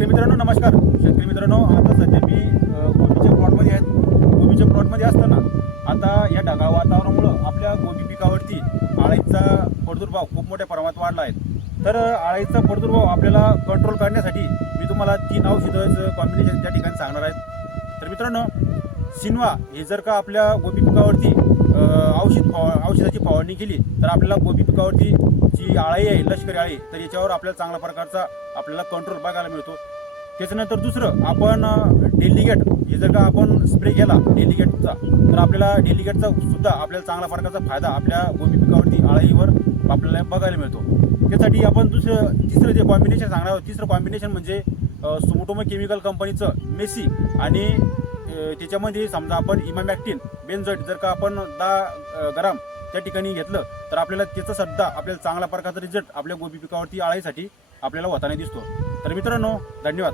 शेतकरी मित्रांनो नमस्कार. शेतकरी मित्रांनो, आता सध्या मी गोबीच्या प्लॉटमध्ये आहेत. गोबीच्या प्लॉटमध्ये असताना आता या ढगाळ वातावरणामुळं आपल्या गोबी पिकावरती अळीचा प्रादुर्भाव खूप मोठ्या प्रमाणात वाढला आहे. तर अळीचा प्रादुर्भाव आपल्याला कंट्रोल करण्यासाठी मी तुम्हाला 3 औषधाचं कॉम्बिनेशन त्या ठिकाणी सांगणार आहेत. तर मित्रांनो, सिन्वा हे जर का आपल्या गोबी पिकावरती औषधाची फवारणी केली तर आपल्याला गोबी पिकावरती जी अळी आहे, लष्करी अळी, तर याच्यावर आपल्याला चांगल्या प्रकारचा आपल्याला कंट्रोल बघायला मिळतो. त्याच्यानंतर दुसरं आपण डेलिगेट हे जर का आपण स्प्रे केला डेलिगेटचा, तर आपल्याला डेलिगेटचा सुद्धा आपल्याला चांगल्या प्रकारचा फायदा आपल्या गोबी पिकावरती अळीवर आपल्याला बघायला मिळतो. त्यासाठी आपण तिसरं जे कॉम्बिनेशन सांगणार आहोत, तिसरं कॉम्बिनेशन म्हणजे सुमोटोमो केमिकल कंपनीचं मेसी आणि त्याच्यामध्ये समजा आपण इमामॅक्टिन बेन्झोएट जर का आपण 10 ग्राम त्या ठिकाणी घेतलं तर आपल्याला त्याचा सुद्धा आपल्याला चांगल्या प्रकारचा रिझल्ट आपल्या गोबी पिकावरती अळीसाठी आपल्याला होताना दिसतो. तर मित्रांनो, धन्यवाद.